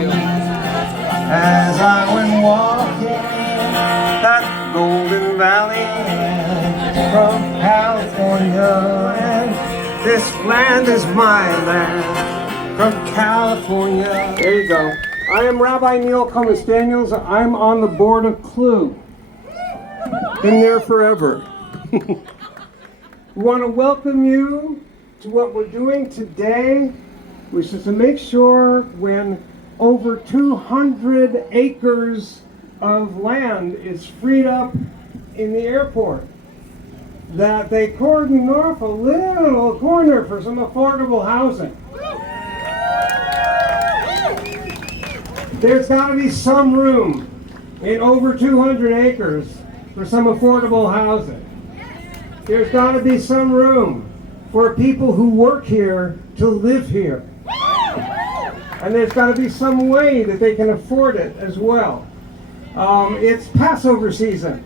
As I went walking that golden valley from California, and this land is my land from California. There you go. I am Rabbi Comess-Daniels. I'm on the board of 𝗏𝗚. Been there forever. We want to welcome you to what we're doing today, which is to make sure when over 200 acres of land is freed up in the airport, that they cordon off a little corner for some affordable housing. There's got to be some room in over 200 acres for some affordable housing. There's got to be some room for people who work here to live here. And there's got to be some way that they can afford it as well. It's Passover season.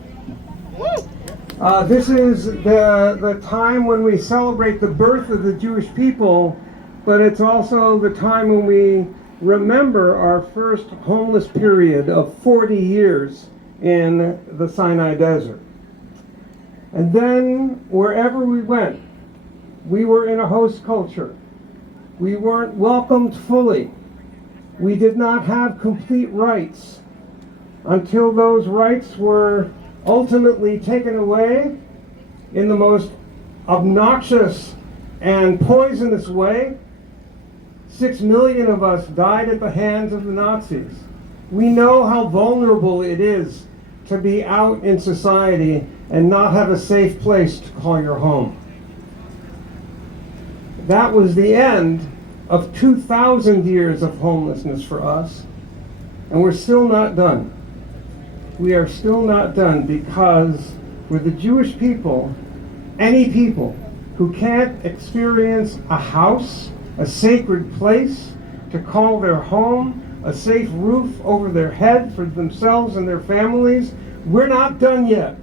This is the time when we celebrate the birth of the Jewish people, but it's also the time when we remember our first homeless period of 40 years in the Sinai Desert. And then, wherever we went, we were in a host culture. We weren't welcomed fully. We did not have complete rights until those rights were ultimately taken away in the most obnoxious and poisonous way. 6 million of us died at the hands of the Nazis. We know how vulnerable it is to be out in society and not have a safe place to call your home. That was the end of 2,000 years of homelessness for us, and we're still not done. We are still not done because for the Jewish people, any people who can't experience a house, a sacred place to call their home, a safe roof over their head for themselves and their families, we're not done yet.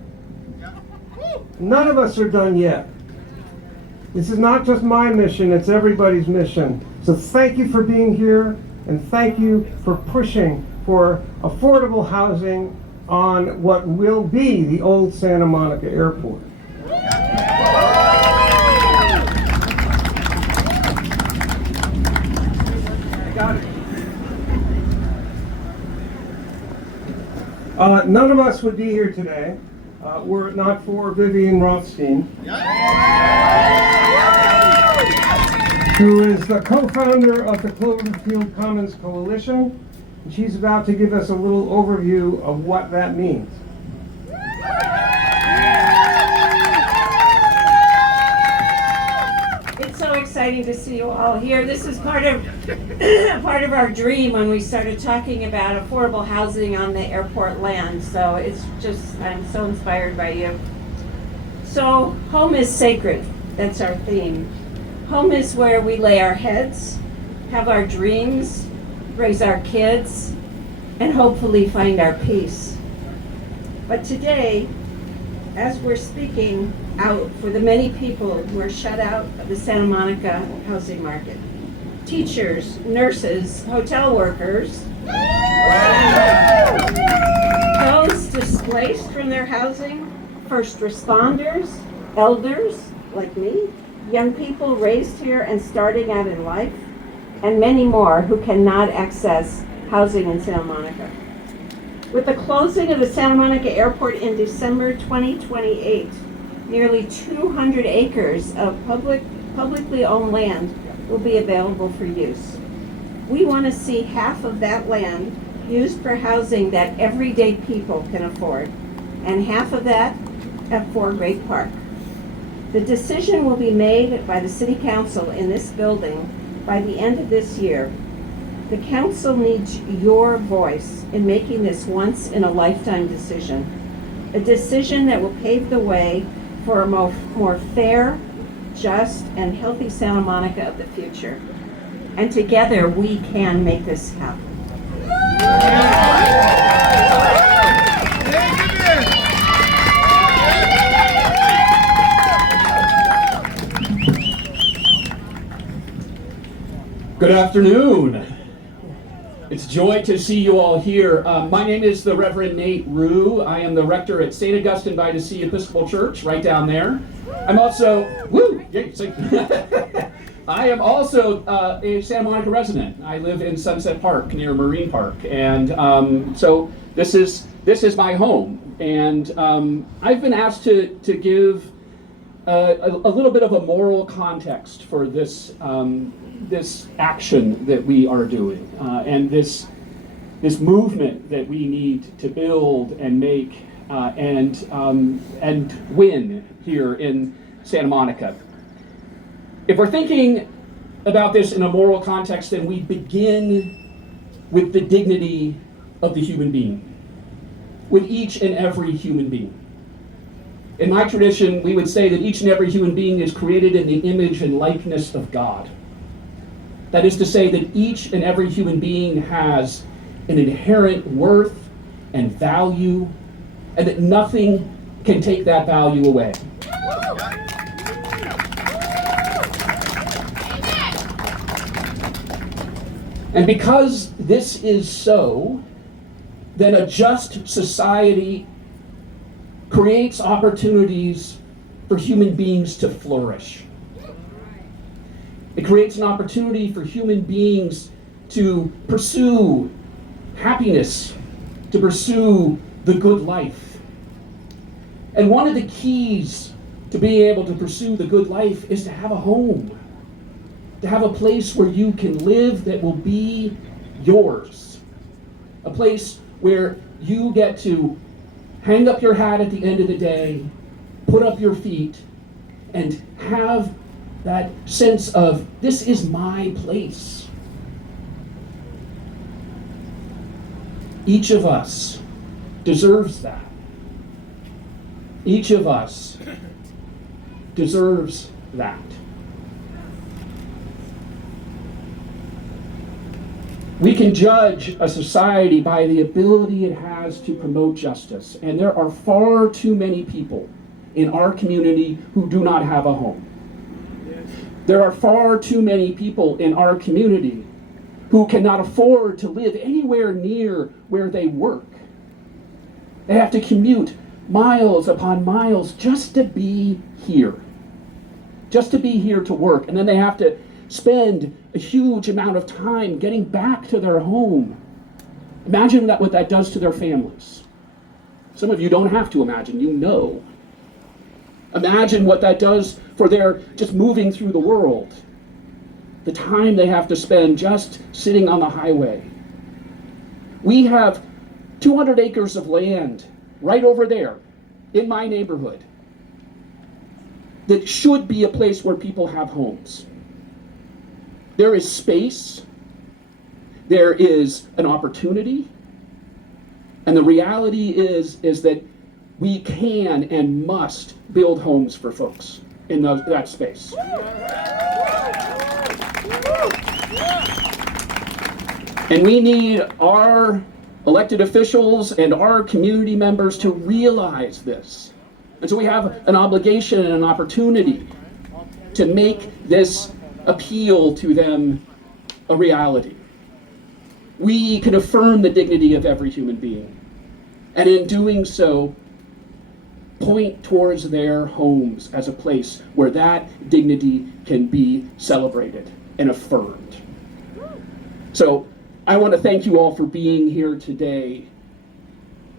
None of us are done yet. This is not just my mission, it's everybody's mission. So thank you for being here, and thank you for pushing for affordable housing on what will be the old Santa Monica Airport. I got it. None of us would be here today were it not for Vivian Rothstein, who is the co-founder of the Cloverfield Commons Coalition. And she's about to give us a little overview of what that means. It's so exciting to see you all here. This is part of our dream when we started talking about affordable housing on the airport land. So it's just, I'm so inspired by you. So home is sacred. That's our theme. Home is where we lay our heads, have our dreams, raise our kids, and hopefully find our peace. But today, as we're speaking out for the many people who are shut out of the Santa Monica housing market, teachers, nurses, hotel workers, those displaced from their housing, first responders, elders like me, young people raised here and starting out in life, and many more who cannot access housing in Santa Monica. With the closing of the Santa Monica Airport in December 2028, nearly 200 acres of publicly owned land will be available for use. We want to see half of that land used for housing that everyday people can afford, and half of that at Fort Great Park. The decision will be made by the City Council in this building by the end of this year. The Council needs your voice in making this once-in-a-lifetime decision, a decision that will pave the way for a more fair, just, and healthy Santa Monica of the future. And together we can make this happen. Good afternoon. It's joy to see you all here. My name is the Reverend Nate Rugh. I am the rector at St. Augustine by the Sea Episcopal Church, right down there. I'm also, I am also a Santa Monica resident. I live in Sunset Park near Marine Park, and so this is my home. And I've been asked to give a little bit of a moral context for this this action that we are doing, and this movement that we need to build and make and win here in Santa Monica. If we're thinking about this in a moral context, then we begin with the dignity of the human being, with each and every human being. In my tradition, we would say that each and every human being is created in the image and likeness of God. That is to say that each and every human being has an inherent worth and value, and that nothing can take that value away. And because this is so, then a just society creates opportunities for human beings to flourish. It creates an opportunity for human beings to pursue happiness, to pursue the good life. And one of the keys to being able to pursue the good life is to have a home, to have a place where you can live that will be yours, a place where you get to hang up your hat at the end of the day, put up your feet, and have that sense of, this is my place. Each of us deserves that. Each of us deserves that. We can judge a society by the ability it has to promote justice, and there are far too many people in our community who do not have a home. There are far too many people in our community who cannot afford to live anywhere near where they work. They have to commute miles upon miles just to be here, to work, and then they have to spend a huge amount of time getting back to their home. Imagine what that does to their families. Some of you don't have to imagine, you know. Imagine what that does for their just moving through the world. The time they have to spend just sitting on the highway. We have 200 acres of land right over there in my neighborhood that should be a place where people have homes. There is space, there is an opportunity, and the reality is that we can and must build homes for folks in that space. And we need our elected officials and our community members to realize this. And so we have an obligation and an opportunity to make this appeal to them a reality. We can affirm the dignity of every human being, and in doing so, point towards their homes as a place where that dignity can be celebrated and affirmed. So I want to thank you all for being here today,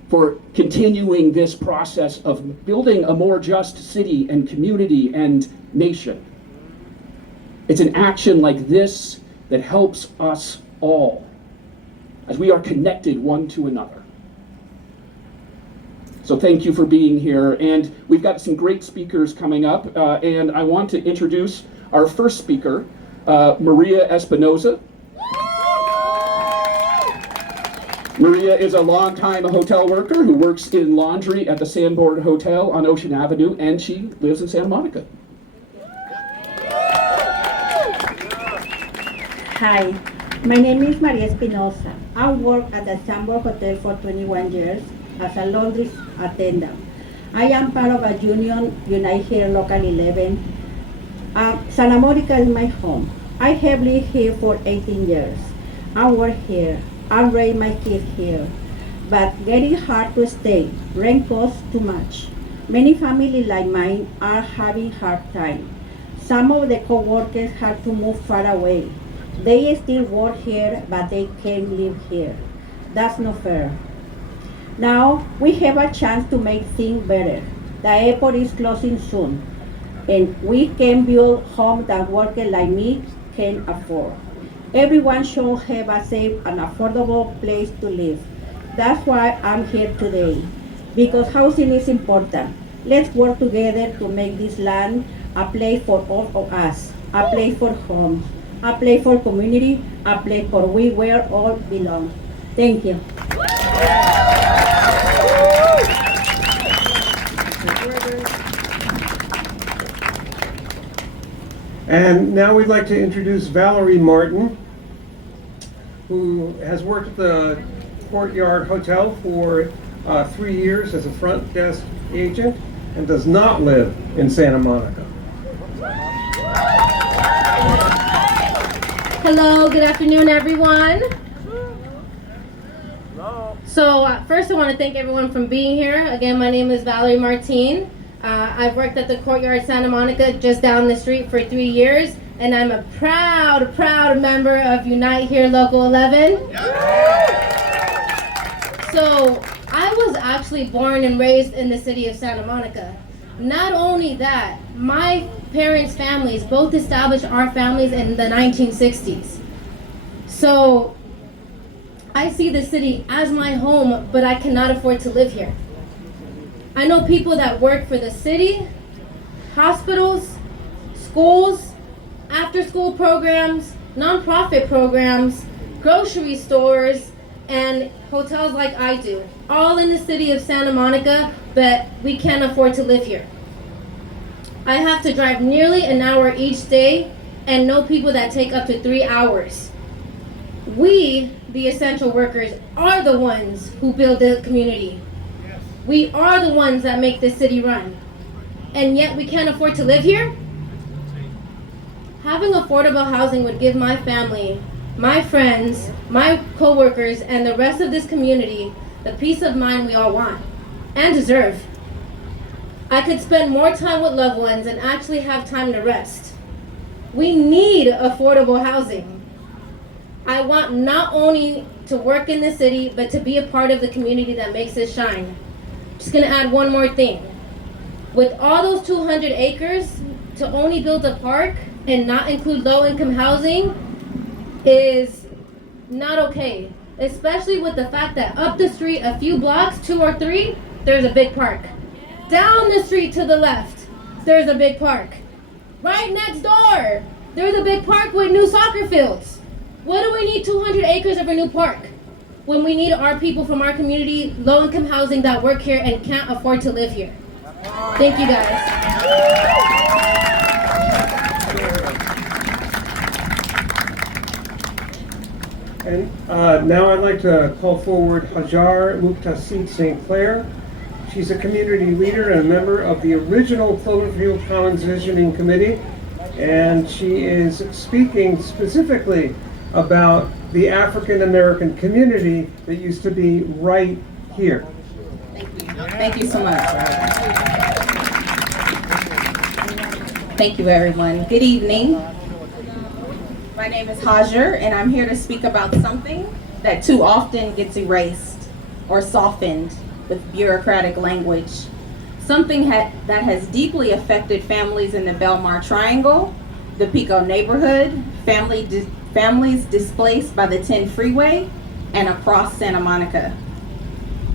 for continuing this process of building a more just city and community and nation. It's an action like this that helps us all as we are connected one to another. So thank you for being here, and we've got some great speakers coming up, and I want to introduce our first speaker, Maria Espinosa. Maria is a longtime hotel worker who works in laundry at the Sandboard Hotel on Ocean Avenue, and she lives in Santa Monica. Hi, my name is Maria Espinosa. I work at the Sandboard Hotel for 21 years as a laundry attendant. I am part of a union, Unite Here Local 11. Santa Monica is my home. I have lived here for 18 years. I work here. I raised my kids here, but getting hard to stay. Rent costs too much. Many families like mine are having hard time. Some of the co-workers have to move far away. They still work here, but they can't live here. That's not fair. Now we have a chance to make things better. The airport is closing soon, and we can build homes that workers like me can afford. Everyone should have a safe and affordable place to live. That's why I'm here today, because housing is important. Let's work together to make this land a place for all of us, a place for home, a place for community, a place for where all belong. Thank you. And now we'd like to introduce Valerie Martin, who has worked at the Courtyard Hotel for 3 years as a front desk agent and does not live in Santa Monica. Hello, good afternoon, everyone. So first I want to thank everyone for being here. Again, my name is Valerie Martin. I've worked at the Courtyard Santa Monica just down the street for 3 years, and I'm a proud member of Unite Here Local 11. So I was actually born and raised in the city of Santa Monica. Not only that, my parents' families both established our families in the 1960s. So I see the city as my home, but I cannot afford to live here. I know people that work for the city, hospitals, schools, after-school programs, nonprofit programs, grocery stores, and hotels like I do, all in the city of Santa Monica, but we can't afford to live here. I have to drive nearly an hour each day and know people that take up to 3 hours. We, the essential workers, are the ones who build the community. We are the ones that make this city run. And yet we can't afford to live here? Having affordable housing would give my family, my friends, my co-workers, and the rest of this community the peace of mind we all want and deserve. I could spend more time with loved ones and actually have time to rest. We need affordable housing. I want not only to work in the city, but to be a part of the community that makes it shine. Just gonna add one more thing. With all those 200 acres, to only build a park and not include low-income housing is not okay. Especially with the fact that up the street, a few blocks, 2 or 3, there's a big park. Down the street to the left, there's a big park. Right next door, there's a big park with new soccer fields. What do we need 200 acres of a new park when we need our people from our community, low-income housing that work here and can't afford to live here? Thank you guys. And now I'd like to call forward 𝗥𝗔𝗟𝗟𝗬𝗖𝗓. She's a community leader and a member of the original Cloverfield Commons Visioning Committee, and she is speaking specifically about the African American community that used to be right here. Thank you. Thank you so much. Thank you, everyone. Good evening. My name is ��𝗔𝗟𝗟𝗬, and I'm here to speak about something that too often gets erased or softened with bureaucratic language. Something that has deeply affected families in the Belmar Triangle, the Pico neighborhood, families displaced by the 10 freeway, and across Santa Monica.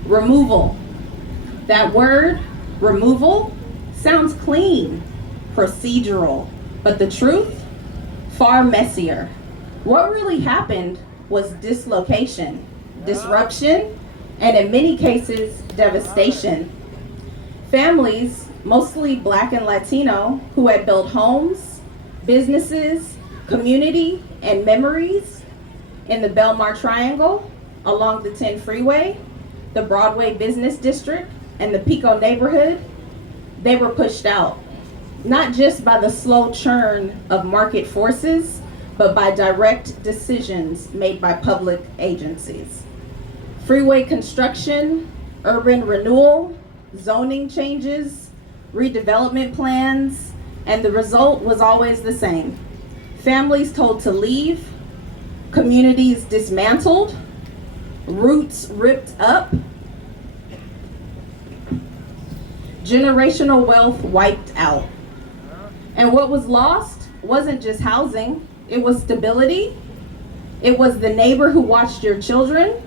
Removal. That word, removal, sounds clean, procedural, but the truth, far messier. What really happened was dislocation, disruption, and in many cases, devastation. Families, mostly Black and Latino, who had built homes, businesses, community, and memories in the Belmar Triangle, along the 10 freeway, the Broadway Business District, and the Pico neighborhood, they were pushed out. Not just by the slow churn of market forces, but by direct decisions made by public agencies. Freeway construction, urban renewal, zoning changes, redevelopment plans, and the result was always the same. Families told to leave, communities dismantled, roots ripped up, generational wealth wiped out. And what was lost wasn't just housing, it was stability. It was the neighbor who watched your children,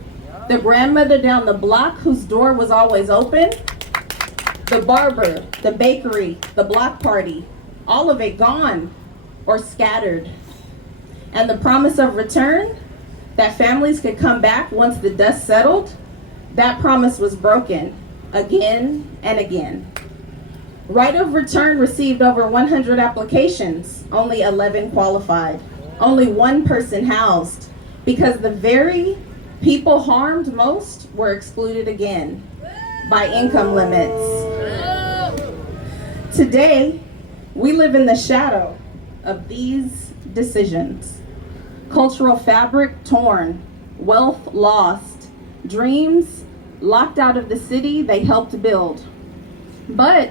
the grandmother down the block whose door was always open, the barber, the bakery, the block party, all of it gone or scattered. And the promise of return, that families could come back once the dust settled, that promise was broken again and again. Right of return received over 100 applications, only 11 qualified, only one person housed, because the very people harmed most were excluded again by income limits. Today, we live in the shadow of these decisions. Cultural fabric torn, wealth lost, dreams locked out of the city they helped build. But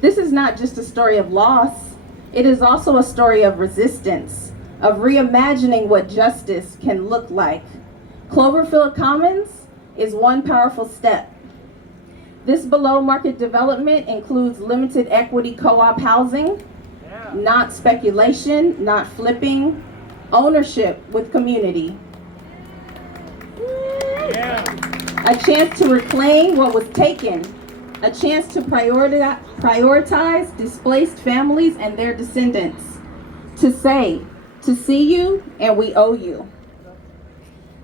this is not just a story of loss, it is also a story of resistance, of reimagining what justice can look like. Cloverfield Commons is one powerful step. This below market development includes limited equity co-op housing, not speculation, not flipping, ownership with community. A chance to reclaim what was taken, a chance to prioritize displaced families and their descendants, to say, to see you and we owe you.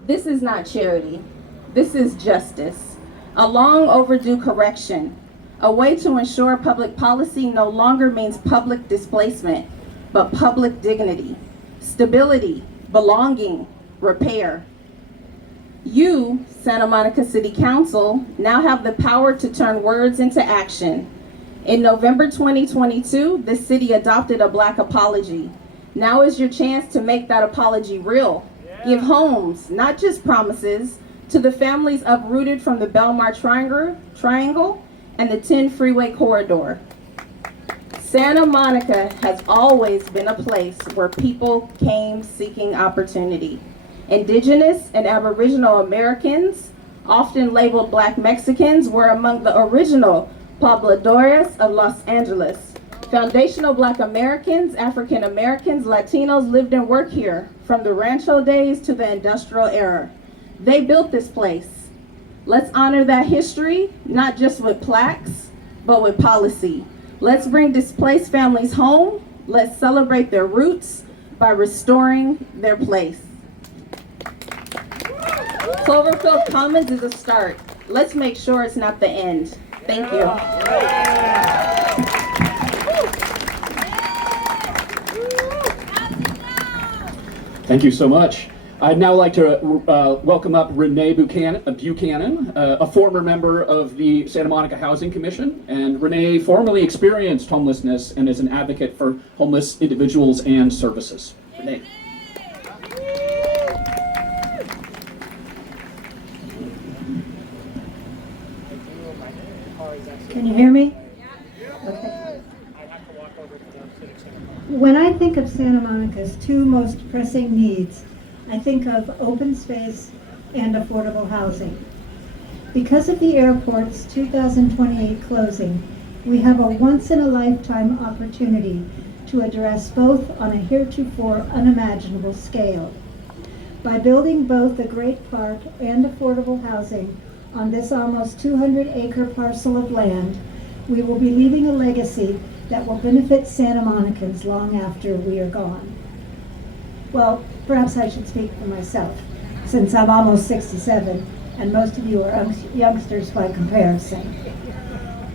This is not charity, this is justice, a long overdue correction, a way to ensure public policy no longer means public displacement, but public dignity, stability, belonging, repair. You, Santa Monica City Council, now have the power to turn words into action. In November 2022, the city adopted a Black apology. Now is your chance to make that apology real. Give homes, not just promises, to the families uprooted from the Belmar Triangle and the 10 freeway corridor. Santa Monica has always been a place where people came seeking opportunity. Indigenous and Aboriginal Americans, often labeled Black Mexicans, were among the original pobladores of Los Angeles. Foundational Black Americans, African Americans, Latinos lived and worked here from the Rancho days to the industrial era. They built this place. Let's honor that history, not just with plaques, but with policy. Let's bring displaced families home. Let's celebrate their roots by restoring their place. Cloverfield Commons is a start. Let's make sure it's not the end. Thank you. Thank you so much. I'd now like to welcome up Renee Buchanan, a former member of the Santa Monica Housing Commission. And Renee formerly experienced homelessness and is an advocate for homeless individuals and services. Renee. Can you hear me? Okay. When I think of Santa Monica's two most pressing needs, I think of open space and affordable housing. Because of the airport's 2028 closing, we have a once-in-a-lifetime opportunity to address both on a heretofore unimaginable scale. By building both a great park and affordable housing on this almost 200-acre parcel of land, we will be leaving a legacy that will benefit Santa Monicans long after we are gone. Well, perhaps I should speak for myself, since I'm almost 67, and most of you are youngsters by comparison.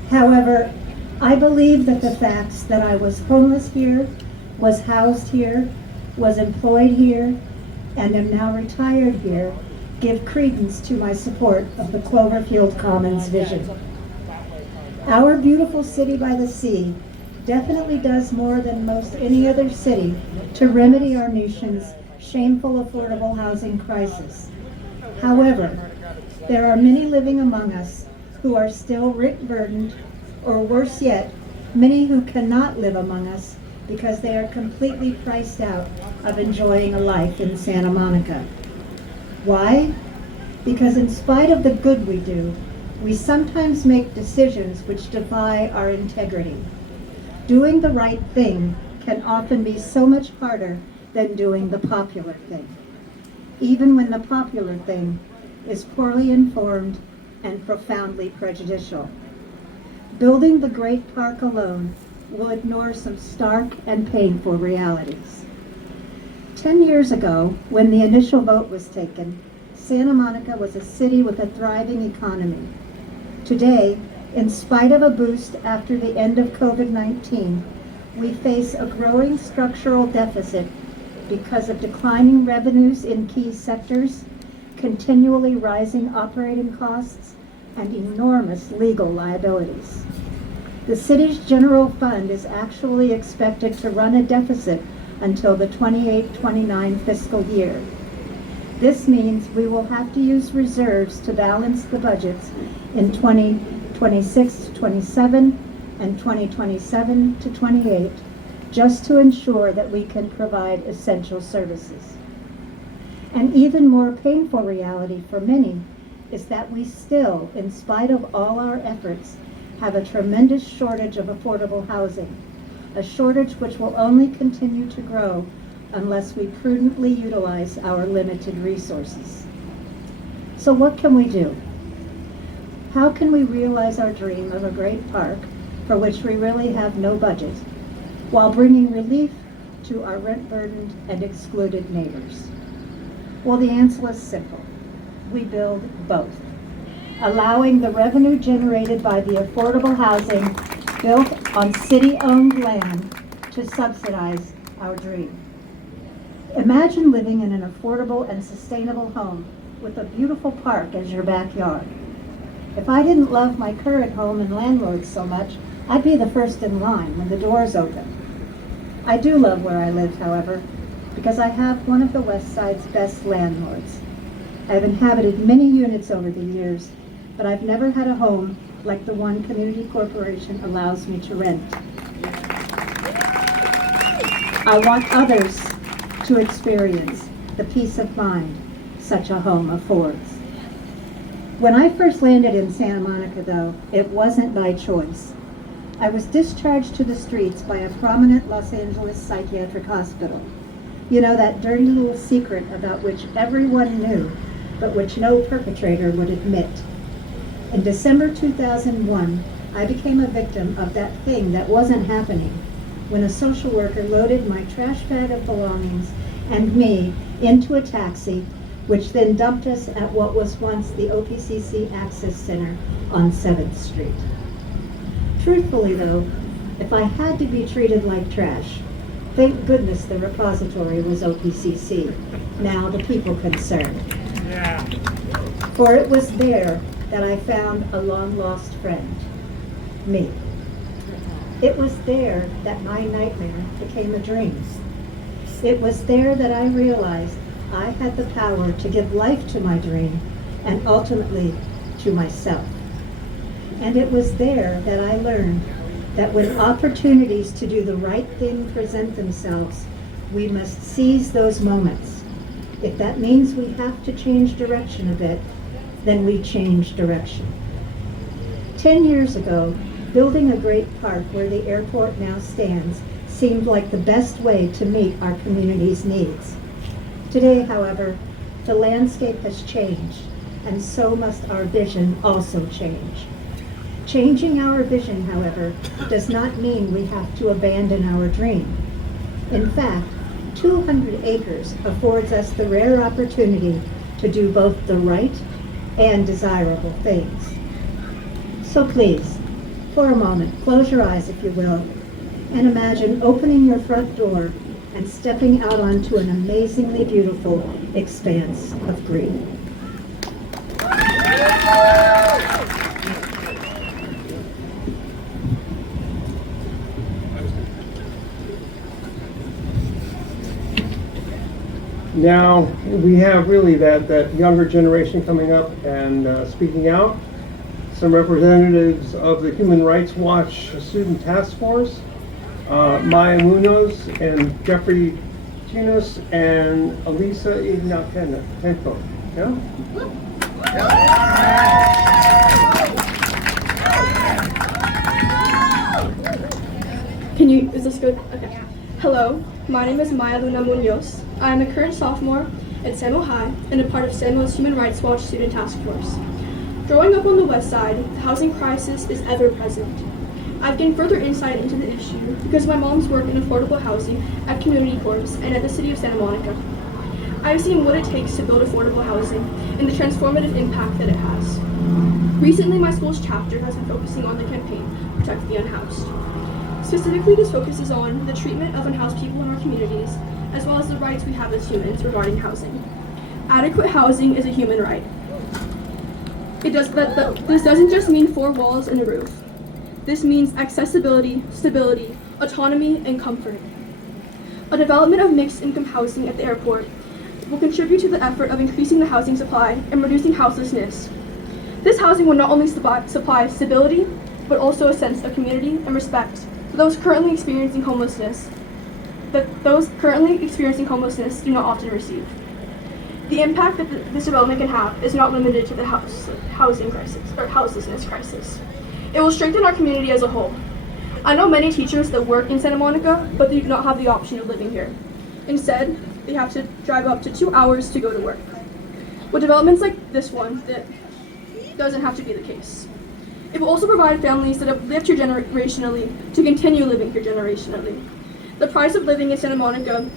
However, I believe that the facts that I was homeless here, was housed here, was employed here, and am now retired here give credence to my support of the Cloverfield Commons vision. Our beautiful city by the sea definitely does more than most any other city to remedy our nation's shameful affordable housing crisis. However, there are many living among us who are still rent-burdened, or worse yet, many who cannot live among us because they are completely priced out of enjoying a life in Santa Monica. Why? Because in spite of the good we do, we sometimes make decisions which defy our integrity. Doing the right thing can often be so much harder than doing the popular thing, even when the popular thing is poorly informed and profoundly prejudicial. Building the great park alone will ignore some stark and painful realities. 10 years ago, when the initial vote was taken, Santa Monica was a city with a thriving economy. Today, in spite of a boost after the end of COVID-19, we face a growing structural deficit because of declining revenues in key sectors, continually rising operating costs, and enormous legal liabilities. The city's general fund is actually expected to run a deficit until the 28-29 fiscal year. This means we will have to use reserves to balance the budgets in 2026-27 and 2027-28, just to ensure that we can provide essential services. An even more painful reality for many is that we still, in spite of all our efforts, have a tremendous shortage of affordable housing, a shortage which will only continue to grow unless we prudently utilize our limited resources. So what can we do? How can we realize our dream of a great park for which we really have no budget, while bringing relief to our rent-burdened and excluded neighbors? Well, the answer is simple. We build both, allowing the revenue generated by the affordable housing built on city-owned land to subsidize our dream. Imagine living in an affordable and sustainable home with a beautiful park as your backyard. If I didn't love my current home and landlord so much, I'd be the first in line when the doors open. I do love where I live, however, because I have one of the West Side's best landlords. I've inhabited many units over the years, but I've never had a home like the one Community Corporation allows me to rent. I want others to experience the peace of mind such a home affords. When I first landed in Santa Monica, though, it wasn't by choice. I was discharged to the streets by a prominent Los Angeles psychiatric hospital. You know, that dirty little secret about which everyone knew, but which no perpetrator would admit. In December 2001, I became a victim of that thing that wasn't happening when a social worker loaded my trash bag of belongings and me into a taxi, which then dumped us at what was once the OPCC Access Center on 7th Street. Truthfully, though, if I had to be treated like trash, thank goodness the repository was OPCC, now the people concerned. Yeah. For it was there that I found a long-lost friend, me. It was there that my nightmare became a dream. It was there that I realized I had the power to give life to my dream and ultimately to myself. And it was there that I learned that when opportunities to do the right thing present themselves, we must seize those moments. If that means we have to change direction a bit, then we change direction. 10 years ago, building a great park where the airport now stands seemed like the best way to meet our community's needs. Today, however, the landscape has changed, and so must our vision also change. Changing our vision, however, does not mean we have to abandon our dream. In fact, 200 acres affords us the rare opportunity to do both the right and desirable things. So please, for a moment, close your eyes if you will, and imagine opening your front door and stepping out onto an amazingly beautiful expanse of green. Now we have really that younger generation coming up and speaking out. Some representatives of the Human Rights Watch Student Task Force, Maya Munoz and Jeffrey Chinos and Elisa Ignatenko. Yeah? Is this good? Okay. Hello, my name is Maya Luna Munoz. I am a current sophomore at Samo High and a part of Samo's Human Rights Watch Student Task Force. Growing up on the west side, the housing crisis is ever present. I've gained further insight into the issue because my mom's work in affordable housing at Community Corps and at the City of Santa Monica. I've seen what it takes to build affordable housing and the transformative impact that it has. Recently, my school's chapter has been focusing on the campaign, Protect the Unhoused. Specifically, this focuses on the treatment of unhoused people in our communities, as well as the rights we have as humans regarding housing. Adequate housing is a human right. This doesn't just mean 4 walls and a roof. This means accessibility, stability, autonomy, and comfort. A development of mixed income housing at the airport will contribute to the effort of increasing the housing supply and reducing houselessness. This housing will not only supply stability, but also a sense of community and respect for those currently experiencing homelessness do not often receive. The impact that this development can have is not limited to the housing crisis or houselessness crisis. It will strengthen our community as a whole. I know many teachers that work in Santa Monica, but they do not have the option of living here. Instead, they have to drive up to 2 hours to go to work. With developments like this one, that doesn't have to be the case. It will also provide families that have lived here generationally to continue living here generationally. The price of living in Santa Monica,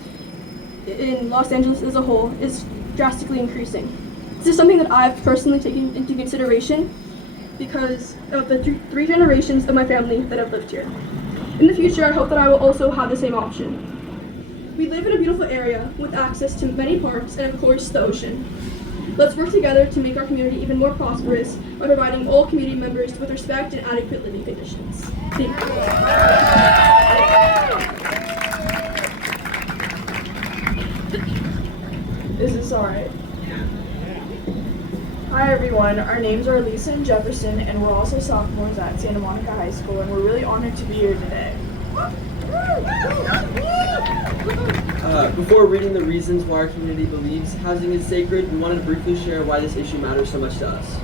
in Los Angeles as a whole, is drastically increasing. This is something that I've personally taken into consideration because of the 3 generations of my family that have lived here. In the future, I hope that I will also have the same option. We live in a beautiful area with access to many parks and of course the ocean. Let's work together to make our community even more prosperous by providing all community members with respect and adequate living conditions. Thank you. Is this alright? Hi everyone, our names are Lisa and Jefferson, and we're also sophomores at Santa Monica High School, and we're really honored to be here today. Before reading the reasons why our community believes housing is sacred, we wanted to briefly share why this issue matters so much to us.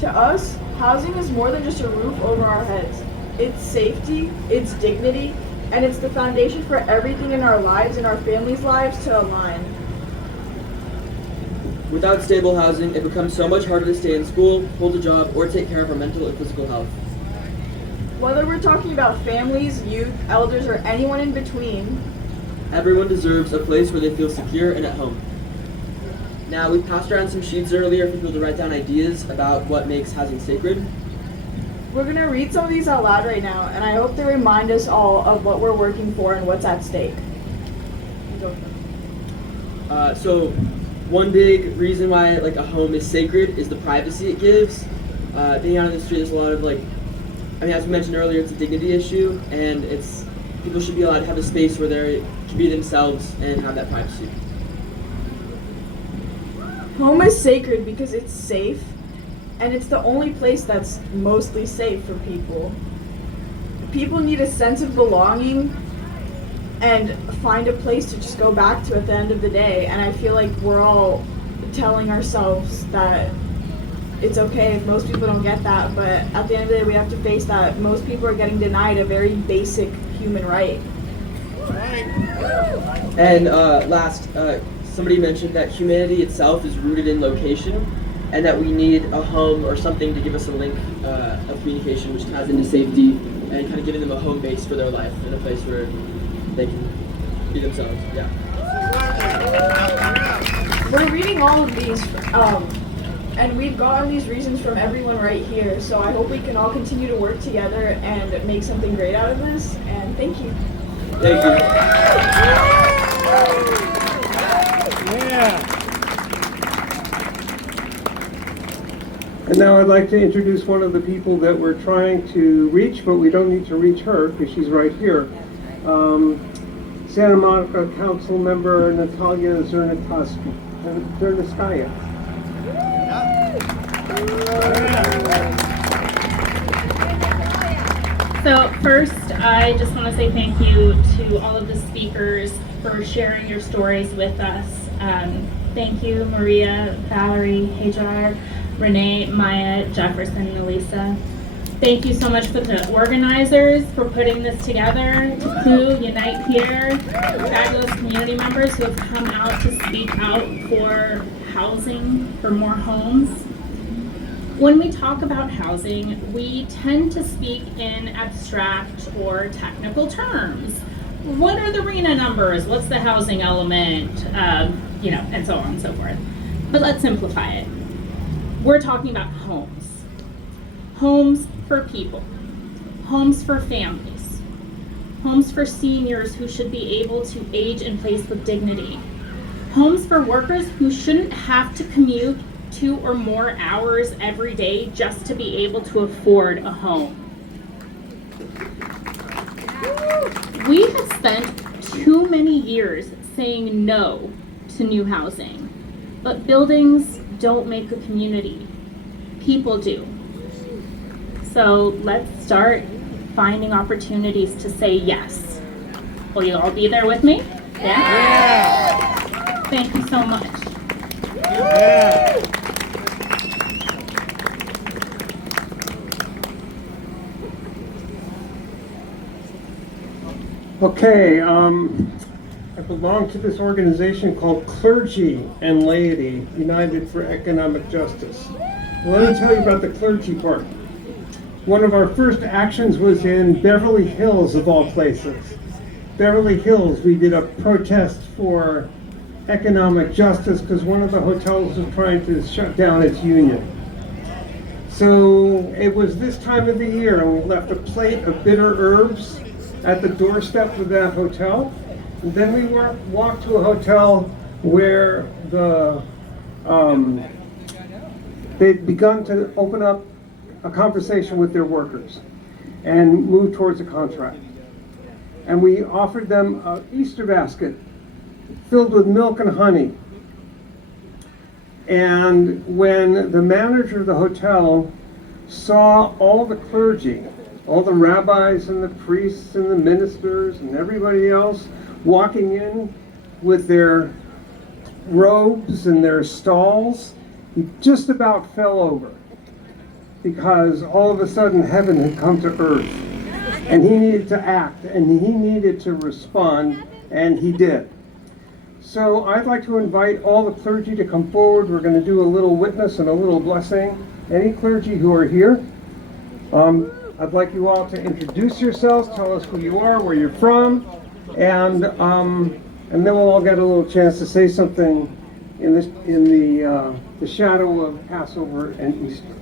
To us, housing is more than just a roof over our heads. It's safety, it's dignity, and it's the foundation for everything in our lives and our families' lives to align. Without stable housing, it becomes so much harder to stay in school, hold a job, or take care of our mental and physical health. Whether we're talking about families, youth, elders, or anyone in between, everyone deserves a place where they feel secure and at home. Now, we passed around some sheets earlier for people to write down ideas about what makes housing sacred. We're going to read some of these out loud right now, and I hope they remind us all of what we're working for and what's at stake. So, one big reason why a home is sacred is the privacy it gives. Being out on the street, there's a lot of as we mentioned earlier, it's a dignity issue, and people should be allowed to have a space where they can be themselves and have that privacy. Home is sacred because it's safe, and it's the only place that's mostly safe for people. People need a sense of belonging and find a place to just go back to at the end of the day, and I feel like we're all telling ourselves that it's okay if most people don't get that, but at the end of the day we have to face that most people are getting denied a very basic human right. And last, somebody mentioned that humanity itself is rooted in location, and that we need a home or something to give us a link of communication which ties into safety and kind of giving them a home base for their life and a place where they can be themselves. Yeah. We're reading all of these, and we've gotten these reasons from everyone right here, so I hope we can all continue to work together and make something great out of this, and thank you. Thank you. Yeah. And now I'd like to introduce one of the people that we're trying to reach, but we don't need to reach her because she's right here. Santa Monica Council Member Natalia 𝗛𝗢𝗏𝗧𝗜𝗖𝗘. So first, I just want to say thank you to all of the speakers for sharing your stories with us. Thank you, Maria, Valerie, Hajar, Renee, Maya, Jefferson, and Elisa. Thank you so much for the organizers for putting this together, to 𝗥𝗢𝗏, Unite Here, fabulous community members who have come out to speak out for housing, for more homes. When we talk about housing, we tend to speak in abstract or technical terms. What are the RHNA numbers? What's the housing element? And so on and so forth. But let's simplify it. We're talking about homes. Homes for people. Homes for families. Homes for seniors who should be able to age in place with dignity. Homes for workers who shouldn't have to commute 2 or more hours every day just to be able to afford a home. We have spent too many years saying no to new housing, but buildings don't make a community. People do. So let's start finding opportunities to say yes. Will you all be there with me? Yeah? Thank you so much. Yeah. Okay, I belong to this organization called Clergy and Laity United for Economic Justice. Well, let me tell you about the clergy part. One of our first actions was in Beverly Hills, of all places. Beverly Hills, we did a protest for economic justice because one of the hotels was trying to shut down its union. So it was this time of the year, and we left a plate of bitter herbs at the doorstep of that hotel. And then we walked to a hotel where they'd begun to open up a conversation with their workers and move towards a contract. And we offered them an Easter basket filled with milk and honey. And when the manager of the hotel saw all the clergy, all the rabbis and the priests and the ministers and everybody else walking in with their robes and their stalls, he just about fell over, because all of a sudden heaven had come to earth, and he needed to act, and he needed to respond, and he did. So I'd like to invite all the clergy to come forward. We're going to do a little witness and a little blessing. Any clergy who are here, I'd like you all to introduce yourselves, tell us who you are, where you're from, and then we'll all get a little chance to say something in the shadow of Passover and Easter.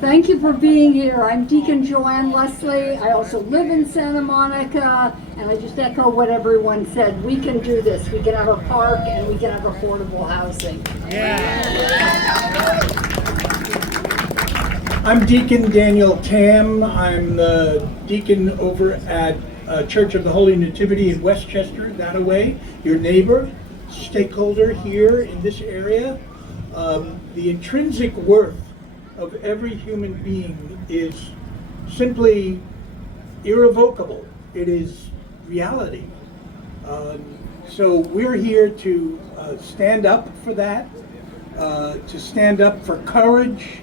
Thank you for being here. I'm Deacon Joanne Leslie. I also live in Santa Monica, and I just echo what everyone said. We can do this. We can have a park, and we can have affordable housing. I'm Deacon Daniel Tam. I'm the deacon over at Church of the Holy Nativity in Westchester, that away. Your neighbor, stakeholder here in this area. The intrinsic worth of every human being is simply irrevocable. It is reality. So we're here to stand up for that, to stand up for courage,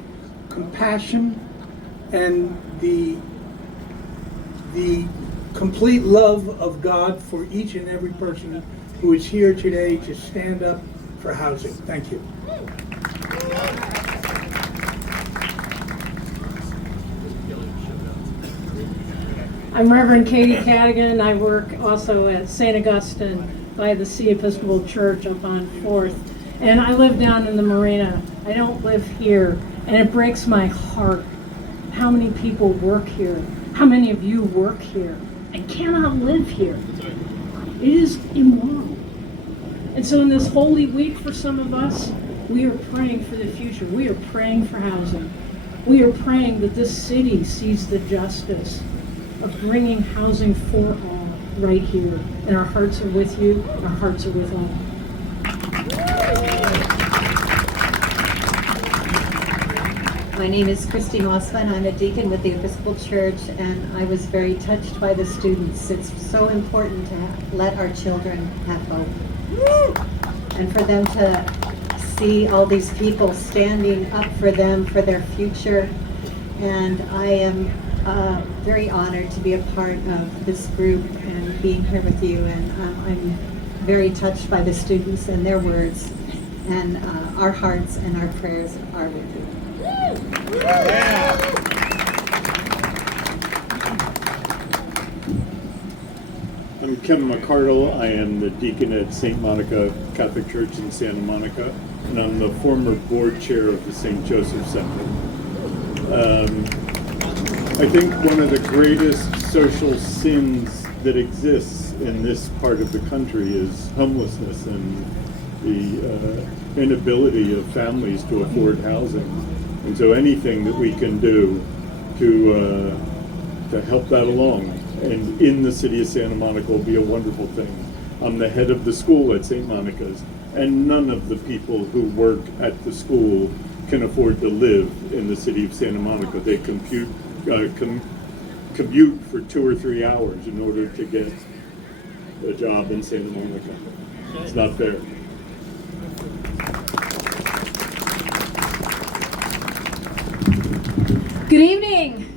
compassion, and the complete love of God for each and every person who is here today to stand up for housing. Thank you. I'm Reverend Katie Cadigan. I work also at St. Augustine by the Sea Episcopal Church up on 4th. And I live down in the marina. I don't live here. And it breaks my heart how many people work here, how many of you work here and cannot live here. It is immoral. And so in this Holy Week for some of us, we are praying for the future. We are praying for housing. We are praying that this city sees the justice of bringing housing for all right here. And our hearts are with you, and our hearts are with all. My name is Christy Mossman. I'm a deacon with the Episcopal Church, and I was very touched by the students. It's so important to let our children have hope. And for them to see all these people standing up for them, for their future. And I am very honored to be a part of this group and being here with you. And I'm very touched by the students and their words. And our hearts and our prayers are with you. I'm Ken McCardle. I am the deacon at St. Monica Catholic Church in Santa Monica, and I'm the former board chair of the St. Joseph Center. I think one of the greatest social sins that exists in this part of the country is homelessness and the inability of families to afford housing. And so anything that we can do to help that along and in the city of Santa Monica will be a wonderful thing. I'm the head of the school at St. Monica's, and none of the people who work at the school can afford to live in the city of Santa Monica. They commute for 2 or 3 hours in order to get a job in Santa Monica. It's not fair. Good evening.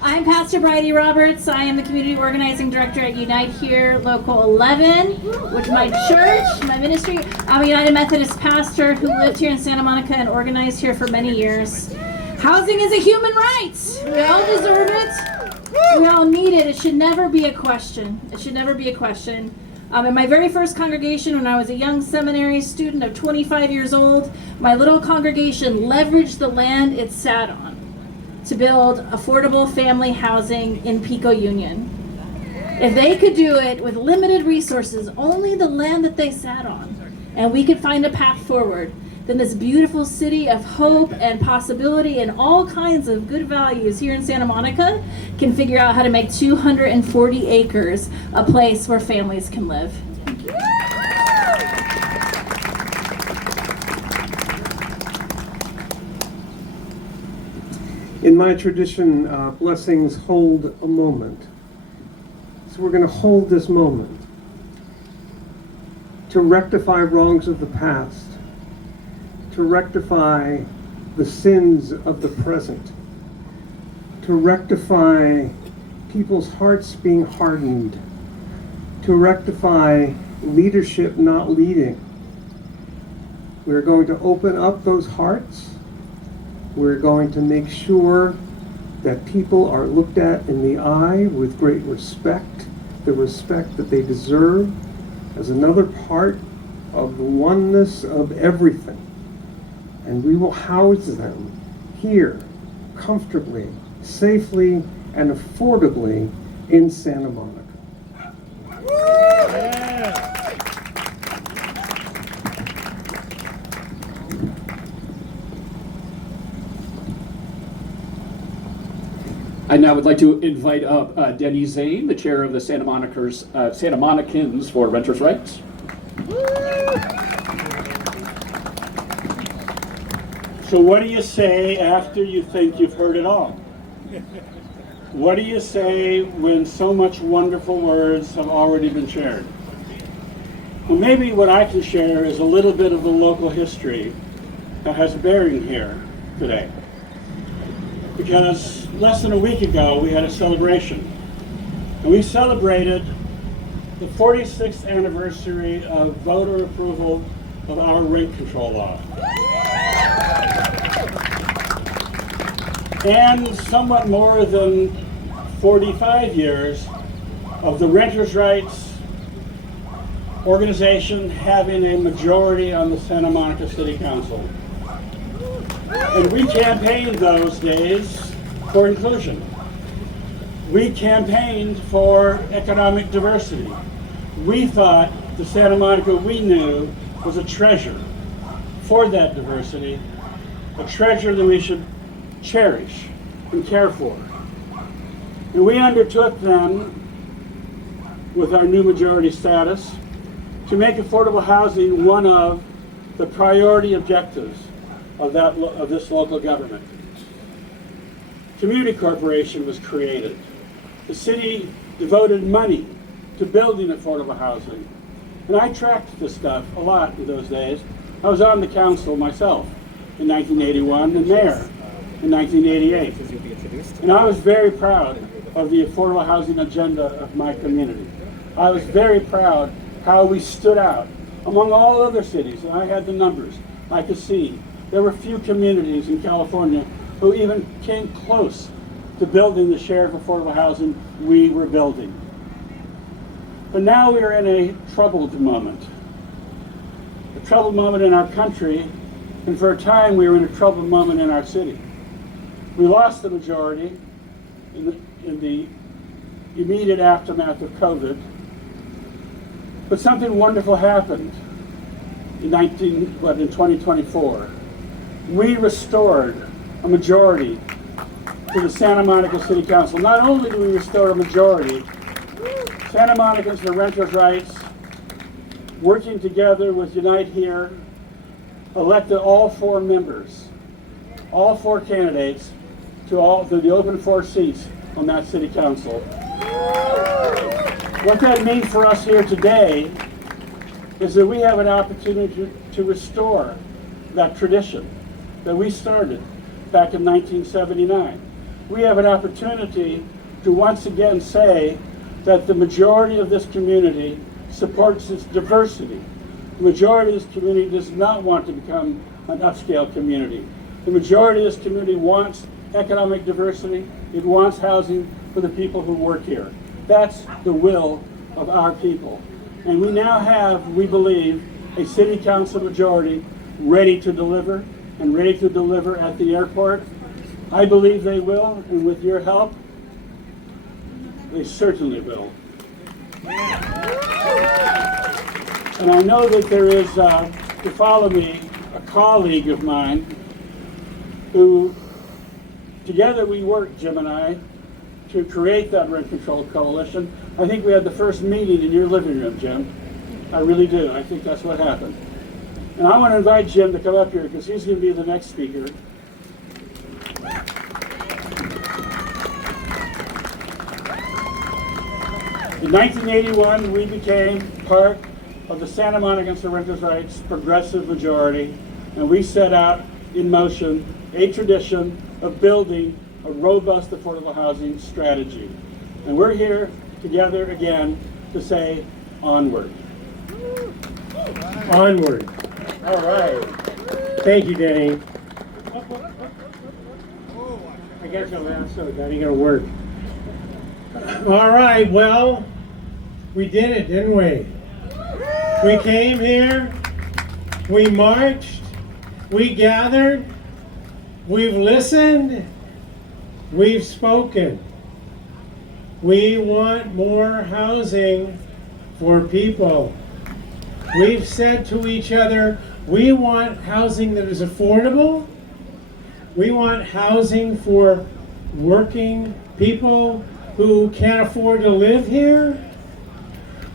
I'm Pastor Bridie Roberts. I am the Community Organizing Director at Unite Here, Local 11, which is my church, my ministry. I'm a United Methodist pastor who lived here in Santa Monica and organized here for many years. Housing is a human right. We all deserve it. We all need it. It should never be a question. It should never be a question. In my very first congregation, when I was a young seminary student of 25 years old, my little congregation leveraged the land it sat on to build affordable family housing in Pico Union. If they could do it with limited resources, only the land that they sat on, and we could find a path forward, then this beautiful city of hope and possibility and all kinds of good values here in Santa Monica can figure out how to make 240 acres a place where families can live. In my tradition, blessings hold a moment. So we're going to hold this moment to rectify wrongs of the past, to rectify the sins of the present, to rectify people's hearts being hardened, to rectify leadership not leading. We're going to open up those hearts. We're going to make sure that people are looked at in the eye with great respect, the respect that they deserve as another part of the oneness of everything. And we will house them here, comfortably, safely, and affordably in Santa Monica. I now would like to invite up Denny Zane, the chair of the Santa Monicans for Renters' Rights. So what do you say after you think you've heard it all? What do you say when so much wonderful words have already been shared? Well, maybe what I can share is a little bit of the local history that has a bearing here today. Because less than a week ago, we had a celebration. And we celebrated the 46th anniversary of voter approval of our rent control law. And somewhat more than 45 years of the Renters' Rights organization having a majority on the Santa Monica City Council. And we campaigned those days for inclusion. we campaigned for economic diversity. We thought the Santa Monica we knew was a treasure for that diversity, a treasure that we should cherish and care for. And we undertook then, with our new majority status, to make affordable housing one of the priority objectives of this local government. Community Corporation was created. The city devoted money to building affordable housing. And I tracked this stuff a lot in those days. I was on the council myself in 1981 and mayor in 1988. And I was very proud of the affordable housing agenda of my community. I was very proud how we stood out among all other cities, and I had the numbers. I could see there were few communities in California who even came close to building the share of affordable housing we were building. But now we are in a troubled moment. A troubled moment in our country, and for a time we were in a troubled moment in our city. We lost the majority in the immediate aftermath of COVID, but something wonderful happened in 2024. We restored a majority to the Santa Monica City Council. Not only do we restore a majority, Santa Monicans for Renters' Rights, working together with Unite Here, elected all 4 members, all 4 candidates to the open 4 seats on that city council. What that means for us here today is that we have an opportunity to restore that tradition that we started back in 1979. We have an opportunity to once again say that the majority of this community supports its diversity. The majority of this community does not want to become an upscale community. The majority of this community wants economic diversity. It wants housing for the people who work here. That's the will of our people. And we now have, we believe, a city council majority ready to deliver, and ready to deliver at the airport. I believe they will, and with your help, they certainly will. And I know that there is, to follow me, a colleague of mine who, together we worked, Jim and I, to create that Rent Control Coalition. I think we had the first meeting in your living room, Jim. I really do. I think that's what happened. And I want to invite Jim to come up here because he's going to be the next speaker. In 1981, we became part of the Santa Monica for Renters' Rights Progressive Majority, and we set out in motion a tradition of building a robust affordable housing strategy. And we're here together again to say onward. Onward. All right. Thank you, Danny. I got your lasso. That ain't gonna work. All right, well, we did it, didn't we? We came here, we marched, we gathered, we've listened, we've spoken. We want more housing for people. We've said to each other, we want housing that is affordable. We want housing for working people who can't afford to live here.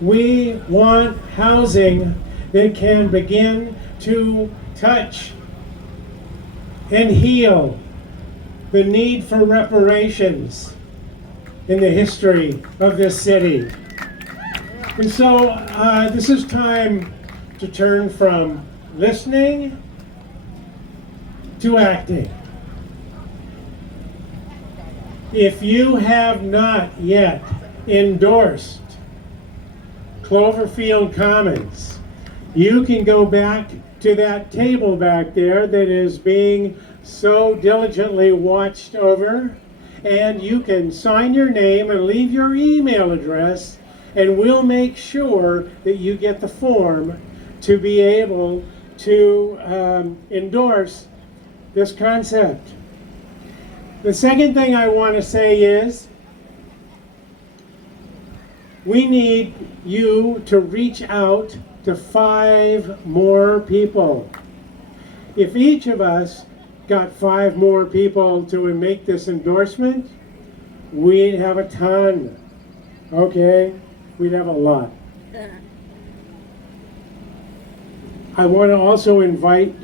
We want housing that can begin to touch and heal the need for reparations in the history of this city. And so this is time to turn from listening to acting. If you have not yet endorsed Cloverfield Commons, you can go back to that table back there that is being so diligently watched over, and you can sign your name and leave your email address, and we'll make sure that you get the form to be able to endorse this concept. The second thing I want to say is we need you to reach out to 5 more people. If each of us got 5 more people to make this endorsement, we'd have a ton. Okay? We'd have a lot. I want to also invite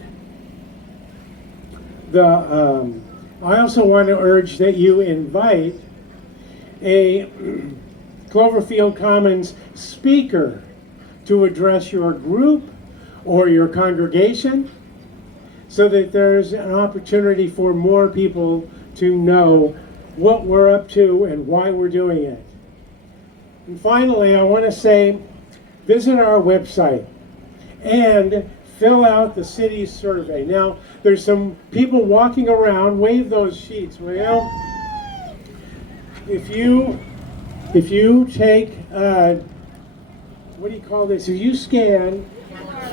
I also want to urge that you invite a Cloverfield Commons speaker to address your group or your congregation, so that there's an opportunity for more people to know what we're up to and why we're doing it. And finally, I want to say, visit our website and fill out the city's survey. Now, there's some people walking around. Wave those sheets, will you? If you take, what do you call this? If you scan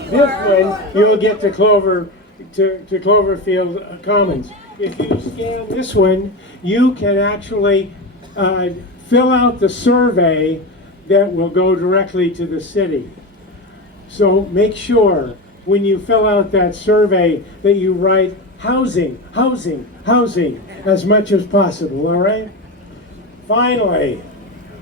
this one, you'll get to Cloverfield Commons. If you scan this one, you can actually fill out the survey that will go directly to the city. So make sure when you fill out that survey that you write housing, housing, housing as much as possible, all right? Finally,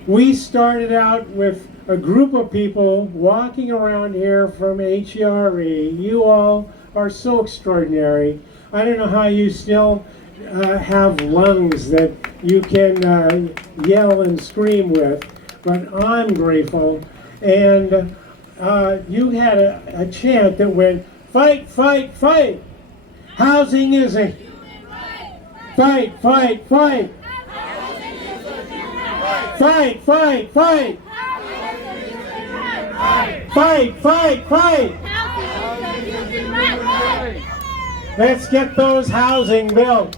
we started out with a group of people walking around here from HERE. You all are so extraordinary. I don't know how you still have lungs that you can yell and scream with, but I'm grateful. And you had a chant that went, fight, fight, fight. Housing is a fight, fight, fight. Fight, fight, fight. Fight, fight, fight. Let's get those housing built.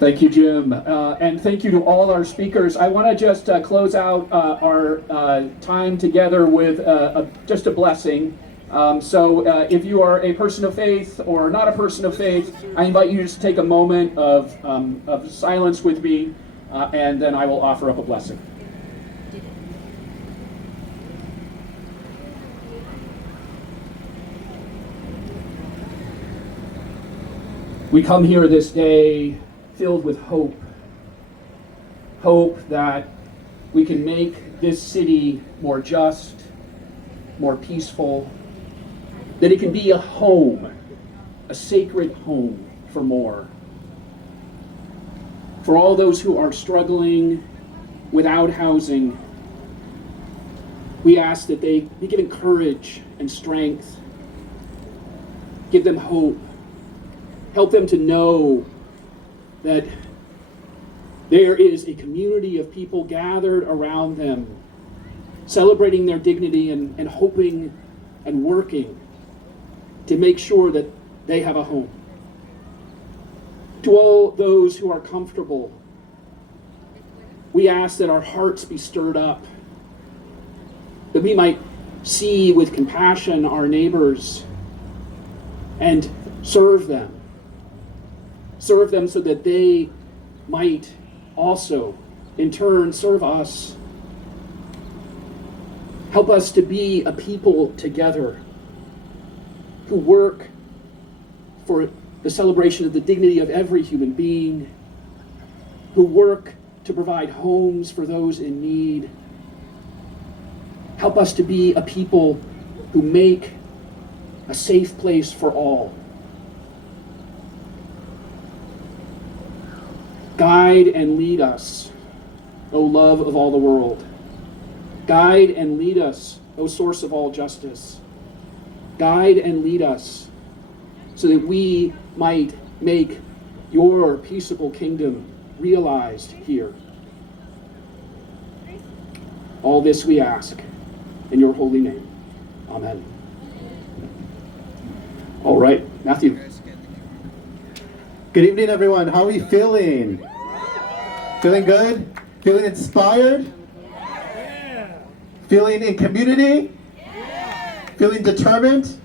Thank you, Jim. And thank you to all our speakers. I want to just close out our time together with just a blessing. So if you are a person of faith or not a person of faith, I invite you to just take a moment of silence with me, and then I will offer up a blessing. We come here this day filled with hope. Hope that we can make this city more just, more peaceful, that it can be a home, a sacred home for more. For all those who are struggling without housing, we ask that they be given courage and strength. Give them hope. Help them to know that there is a community of people gathered around them, celebrating their dignity and hoping and working to make sure that they have a home. To all those who are comfortable, we ask that our hearts be stirred up, that we might see with compassion our neighbors and serve them. Serve them so that they might also, in turn, serve us. Help us to be a people together who work for the celebration of the dignity of every human being, who work to provide homes for those in need. Help us to be a people who make a safe place for all. Guide and lead us, O love of all the world. Guide and lead us, O source of all justice. Guide and lead us so that we might make your peaceable kingdom realized here. All this we ask in your holy name. Amen. All right, Matthew. Good evening, everyone. How are we feeling? Feeling good? Feeling inspired? Feeling in community? Feeling determined?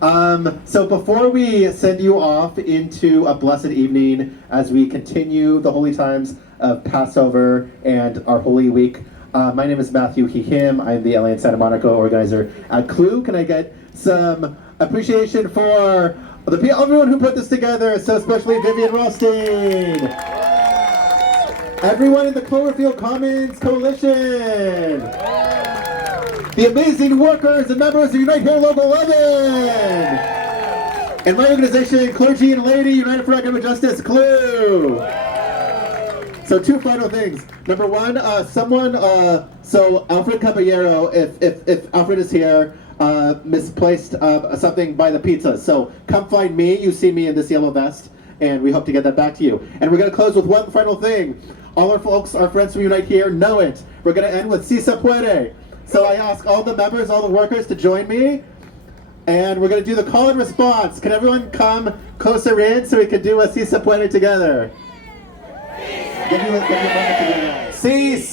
So before we send you off into a blessed evening as we continue the holy times of Passover and our Holy Week, my name is Matthew, he, him. I'm the LA and Santa Monica organizer at 𝗥𝗢. Can I get some appreciation for everyone who put this together, so especially Vivian Rothstein, everyone in the Cloverfield Commons Coalition, the amazing workers and members of Unite Here Local 11, and my organization, Clergy Laity United for Economic Justice, 𝗥𝗢. So two final things. Number one, so Alfred Caballero, if Alfred is here, misplaced something by the pizza. So come find me. You see me in this yellow vest, and we hope to get that back to you. And we're going to close with one final thing. All our folks, our friends from Unite Here, know it. We're going to end with 𝗓𝗓 𝗓𝗧. So I ask all the members, all the workers to join me, and we're going to do the call and response. Can everyone come closer in so we can do a 𝗓𝗓 𝗓𝗧 together? 𝗓𝗓 𝗓𝗧, 𝗓𝗓 𝗓𝗧,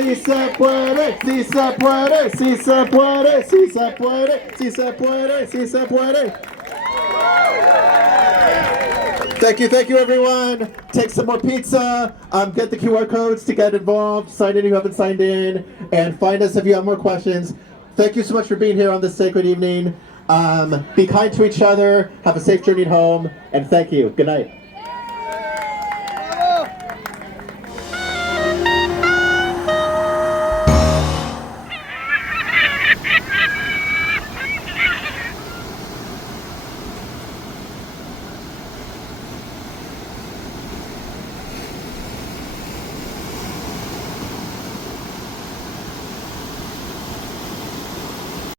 𝗓𝗓 𝗓𝗧, 𝗓𝗓 𝗓𝗧. Thank you everyone. Take some more pizza, get the QR codes to get involved, sign in if you haven't signed in, and find us if you have more questions. Thank you so much for being here on this sacred evening. Be kind to each other, have a safe journey home, and thank you. Good night.